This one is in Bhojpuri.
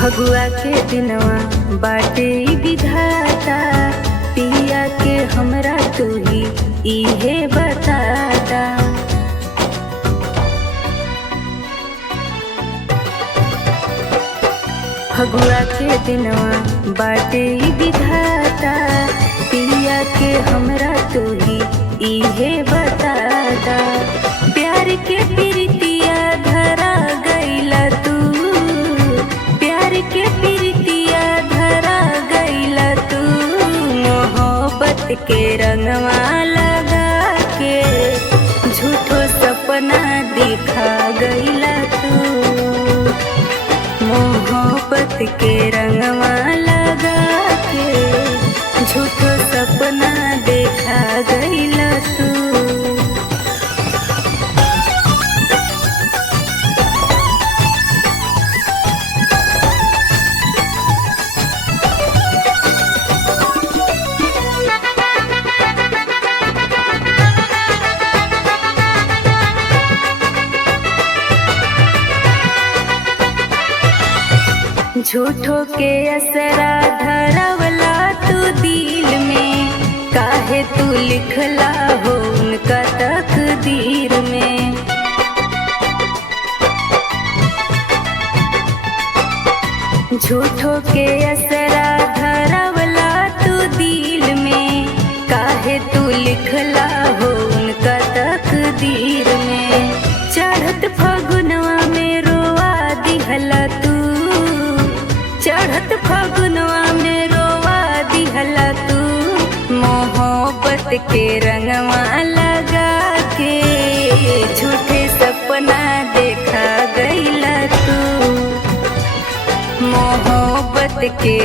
फगुआ के दिनवा बाटे विधाता, पिया के हमरा तू ही इहे बताता। फगुआ के दिनवा बाटे विधाता, पिया के हमरा तू ही इहे बताता। प्यार के प्रीतिया धरा गईला तू, प्यार के प्रीतिया धरा गईला तू। मोहब्बत के रंगवा लगा के झूठो सपना दिखा गईला तू। मोहब्बत के रंगवा लगा के झूठो सपना देखा गईला तू। झूठो के असरा धरवला तू दिल में, काहे तू लिखला हो उनका तकदीर में। झूठो के असरा धरवला तू दिल में, काहे तू लिखला हो उनका तकदीर में। चढ़त फगुनवा में रोवा दिहला तू, चढ़त फगुनवा में रोवा दिहला तू। मोहब्बत के रंगवा लगा के झूठे सपना देखा गईला तू। मोहब्बत के